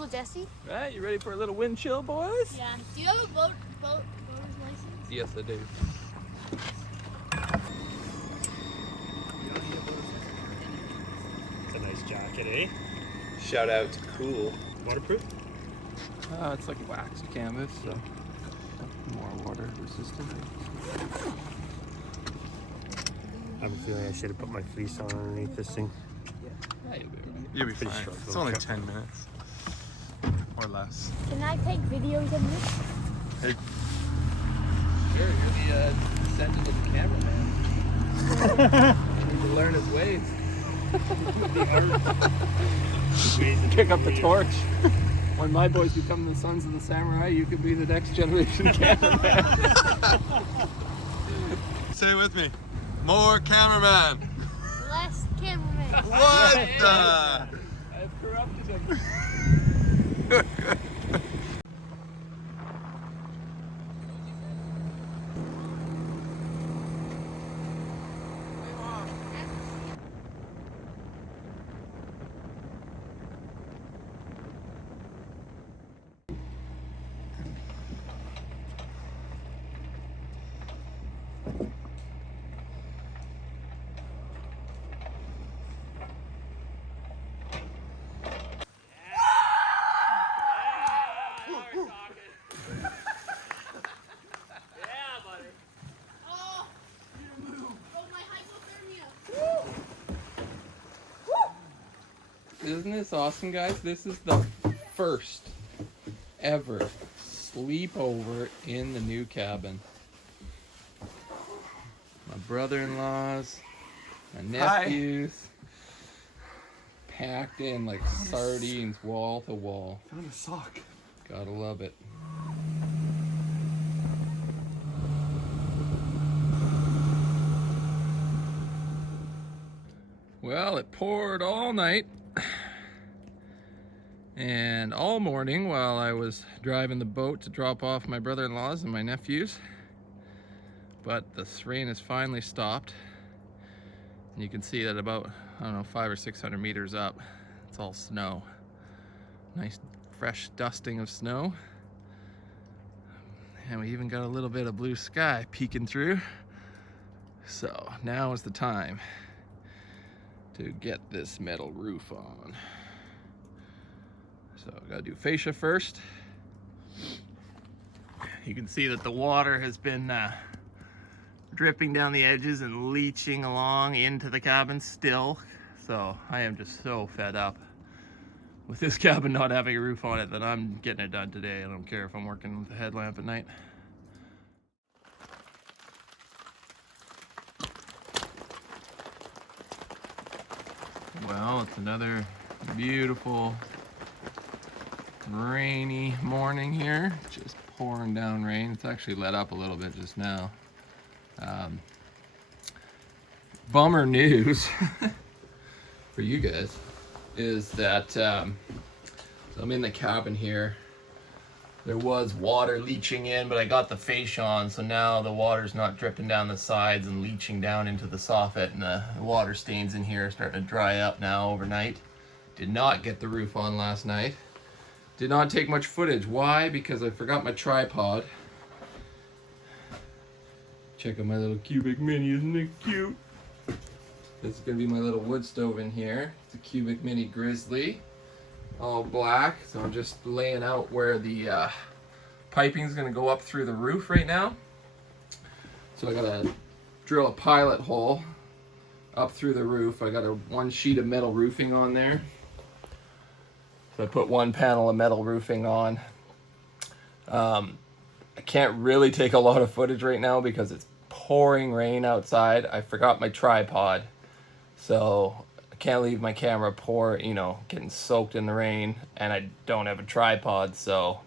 Uncle Jesse. Right, you ready for a little wind chill, boys? Yeah. Do you have a boater's license? Yes, I do. It's a nice jacket, eh? Shout out to Cool. Waterproof? It's like waxed canvas, so more water resistant. I have a feeling I should have put my fleece on underneath this thing. Yeah, you'll be all right. You'll be Pretty fine. short It's little only trip. 10 minutes. Or less. Can I take videos of this? Hey, Sure, you're the descendant of the cameraman. You need to learn his ways. Pick up the torch. When my boys become the sons of the samurai, you could be the next generation cameraman. say it with me. More cameraman. Less cameraman. What the? I've corrupted him. Isn't this awesome, guys? This is the first ever sleepover in the new cabin. My brother-in-laws, my nephews, packed in like sardines wall to wall. Found a sock. Gotta love it. Well, it poured all night and all morning while I was driving the boat to drop off my brother-in-laws and my nephews. But the rain has finally stopped. And you can see that about, I don't know, 500 or 600 meters up, it's all snow. Nice fresh dusting of snow. And we even got a little bit of blue sky peeking through. So now is the time to get this metal roof on. So gotta do fascia first. You can see that the water has been dripping down the edges and leaching along into the cabin still. So I am just so fed up with this cabin not having a roof on it that I'm getting it done today. I don't care if I'm working with a headlamp at night. Well, it's another beautiful rainy morning here. Just pouring down rain. It's actually let up a little bit just now. Bummer news for you guys is that so I'm in the cabin here. There was water leaching in, but I got the fascia on, so now the water's not dripping down the sides and leaching down into the soffit, and the water stains in here are starting to dry up now overnight. Did not get the roof on last night. Did not take much footage. Why? Because I forgot my tripod. Check out my little cubic mini, isn't it cute? This is gonna be my little wood stove in here. It's a cubic mini grizzly, all black. So I'm just laying out where the piping is gonna go up through the roof right now. So I gotta drill a pilot hole up through the roof. I got one sheet of metal roofing on there. So I put one panel of metal roofing on. I can't really take a lot of footage right now because it's pouring rain outside. I forgot my tripod, so I can't leave my camera getting soaked in the rain, and I don't have a tripod, so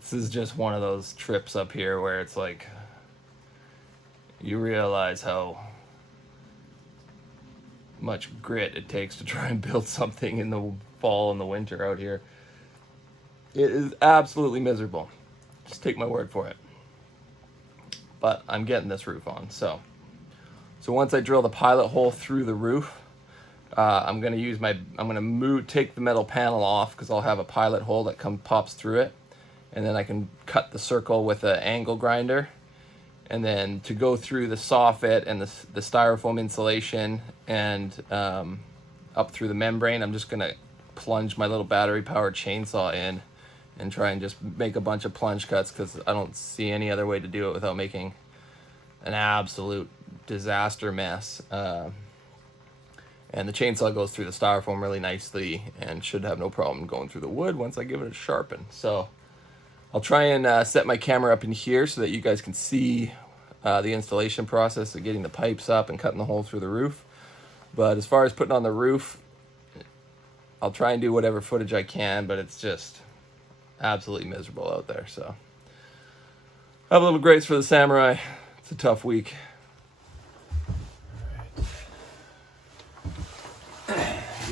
this is just one of those trips up here where it's like you realize how much grit it takes to try and build something in the fall and the winter out here. It is absolutely miserable. Just take my word for it. But I'm getting this roof on. So once I drill the pilot hole through the roof, I'm gonna take the metal panel off because I'll have a pilot hole that pops through it, and then I can cut the circle with an angle grinder. And then to go through the soffit and the styrofoam insulation and up through the membrane, I'm just gonna plunge my little battery powered chainsaw in and try and just make a bunch of plunge cuts, because I don't see any other way to do it without making an absolute disaster mess. And the chainsaw goes through the styrofoam really nicely and should have no problem going through the wood once I give it a sharpen. So I'll try and set my camera up in here so that you guys can see the installation process of getting the pipes up and cutting the hole through the roof. But as far as putting on the roof, I'll try and do whatever footage I can, but it's just absolutely miserable out there. So have a little grace for the samurai. It's a tough week.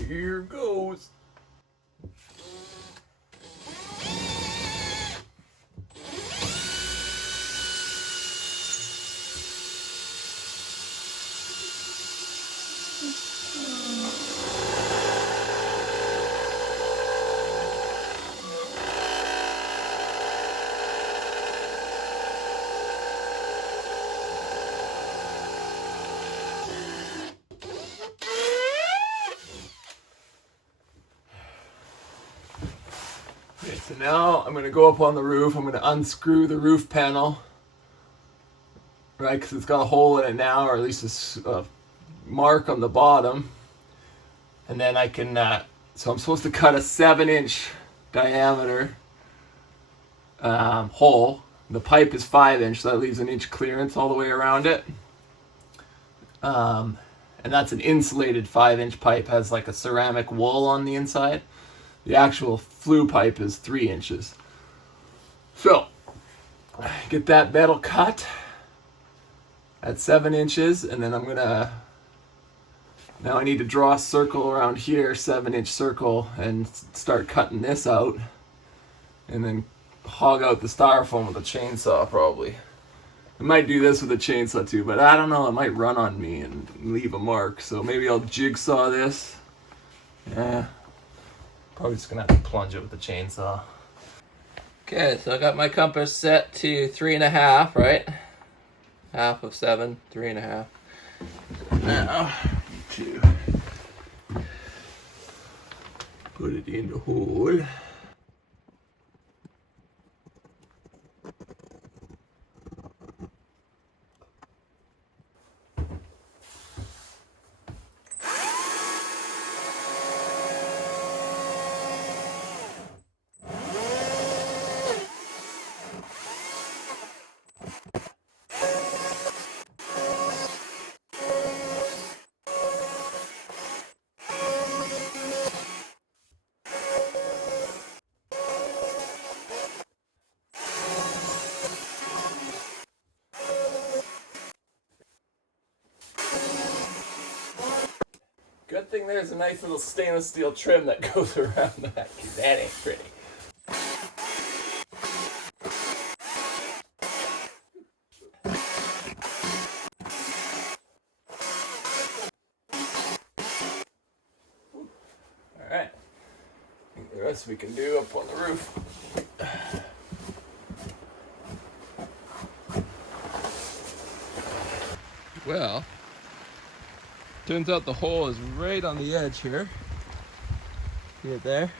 Here goes. Okay, so now I'm going to go up on the roof. I'm going to unscrew the roof panel, right, because it's got a hole in it now, or at least a mark on the bottom. And then I can, so I'm supposed to cut a 7-inch diameter hole. The pipe is 5-inch, so that leaves an inch clearance all the way around it. And that's an insulated 5-inch pipe, has like a ceramic wool on the inside. The actual flue pipe is 3 inches. So, get that metal cut at 7 inches, and then now I need to draw a circle around here, 7-inch circle, and start cutting this out, and then hog out the styrofoam with a chainsaw probably. I might do this with a chainsaw too, but I don't know, it might run on me and leave a mark, so maybe I'll jigsaw this. Yeah. Probably just gonna have to plunge it with the chainsaw. Okay, so I got my compass set to 3.5, right? Half of 7, 3.5. Now, to put it in the hole. Good thing there's a nice little stainless steel trim that goes around that, because that ain't pretty. Alright, I think the rest we can do up on the roof. Well, turns out the hole is right on the edge here. See it there?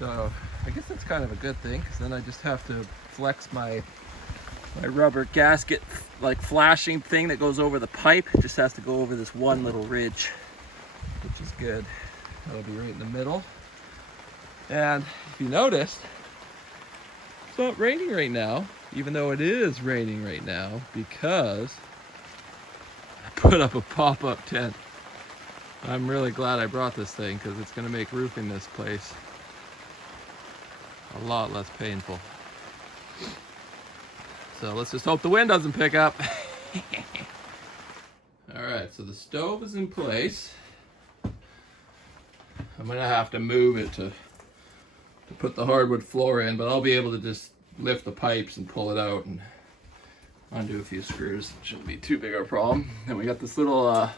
So I guess that's kind of a good thing, because then I just have to flex my rubber gasket like flashing thing that goes over the pipe. It just has to go over this one little ridge, which is good. That'll be right in the middle. And if you noticed, it's not raining right now, even though it is raining right now, because put up a pop-up tent. I'm really glad I brought this thing, because it's going to make roofing this place a lot less painful. So let's just hope the wind doesn't pick up. Alright, so the stove is in place. I'm going to have to move it to put the hardwood floor in, but I'll be able to just lift the pipes and pull it out and undo a few screws. Shouldn't be too big of a problem. Then we got this little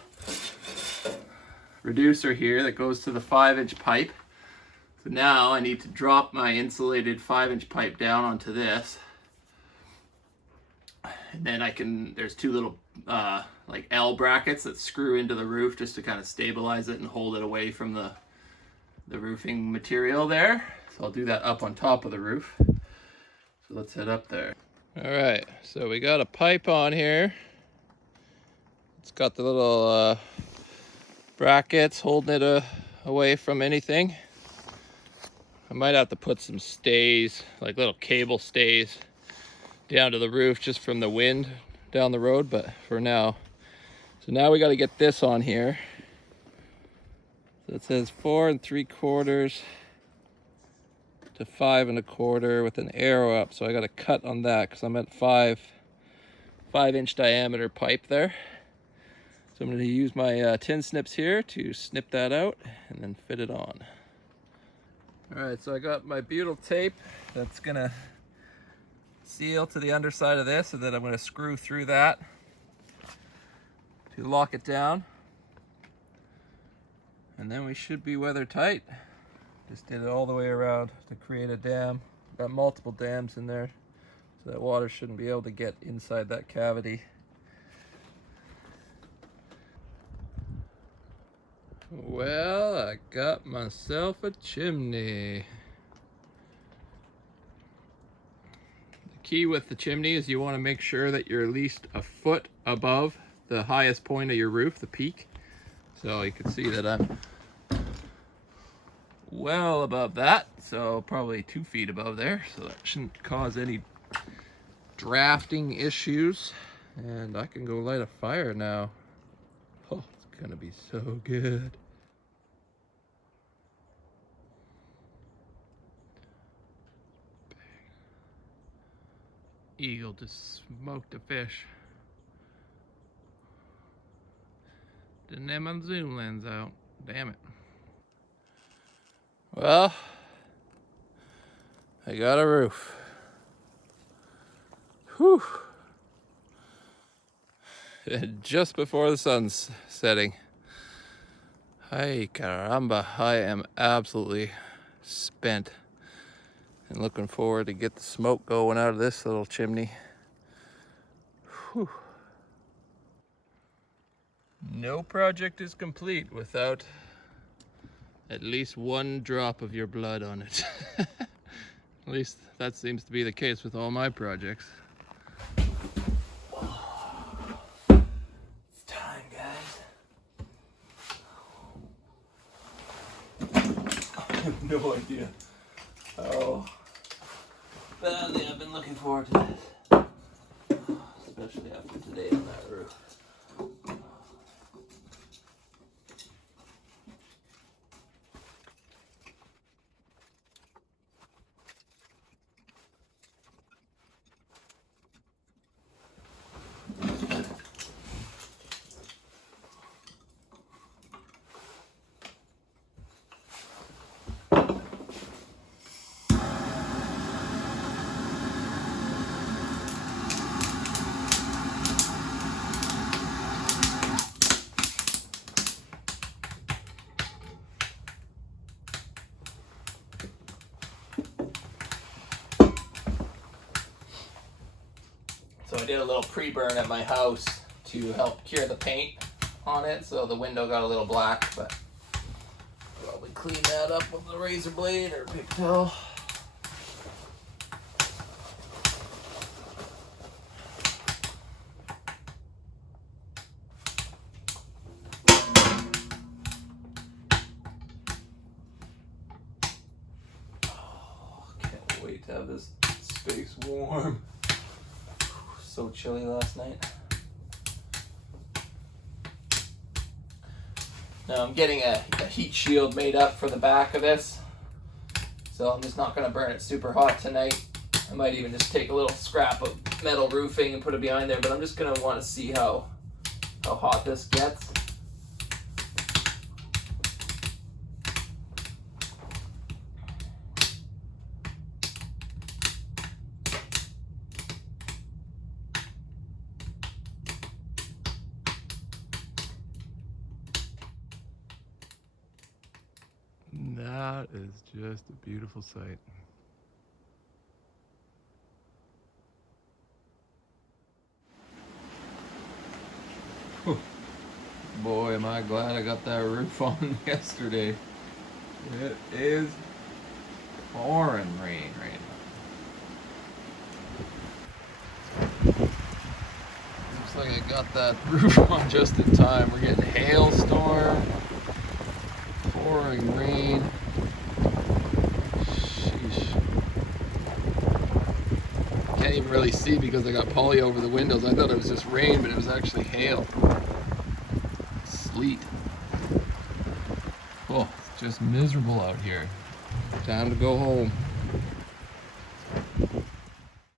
reducer here that goes to the 5-inch pipe. So now I need to drop my insulated 5-inch pipe down onto this. And then there's two little like L brackets that screw into the roof just to kind of stabilize it and hold it away from the roofing material there. So I'll do that up on top of the roof. So let's head up there. All right, so we got a pipe on here. It's got the little brackets holding it away from anything. I might have to put some stays, like little cable stays, down to the roof just from the wind down the road, but for now. So now we got to get this on here. So it says 4 3/4 to 5 1/4 with an arrow up. So I got to cut on that because I'm at 5-inch diameter pipe there. So I'm going to use my tin snips here to snip that out and then fit it on. All right, so I got my butyl tape that's going to seal to the underside of this, and then I'm going to screw through that to lock it down. And then we should be weather tight. Just did it all the way around to create a dam. Got multiple dams in there, so that water shouldn't be able to get inside that cavity. Well, I got myself a chimney. The key with the chimney is you want to make sure that you're at least a foot above the highest point of your roof, the peak. So you can see that I'm well above that, so probably 2 feet above there, so that shouldn't cause any drafting issues. And I can go light a fire now. Oh, it's gonna be so good. Eagle just smoked a fish. Didn't have my zoom lens out. Damn it. Well, I got a roof. Whew. And just before the sun's setting. Ay caramba, I am absolutely spent. And looking forward to get the smoke going out of this little chimney. Whew. No project is complete without at least one drop of your blood on it. At least that seems to be the case with all my projects. It's time, guys. I have no idea how badly I've been looking forward to this. Especially after today on that roof. So I did a little pre-burn at my house to help cure the paint on it, so the window got a little black, but I'll probably clean that up with a razor blade or a big towel. Oh, can't wait to have this space warm. So chilly last night. Now I'm getting a heat shield made up for the back of this, so I'm just not going to burn it super hot tonight. I might even just take a little scrap of metal roofing and put it behind there, but I'm just going to want to see how hot this gets. That is just a beautiful sight. Whew. Boy, am I glad I got that roof on yesterday. It is pouring rain right now. Looks like I got that roof on just in time. We're getting hailstorm, pouring rain. Sheesh. Can't even really see because I got poly over the windows. I thought it was just rain, but it was actually hail. Sleet. Oh, it's just miserable out here. Time to go home.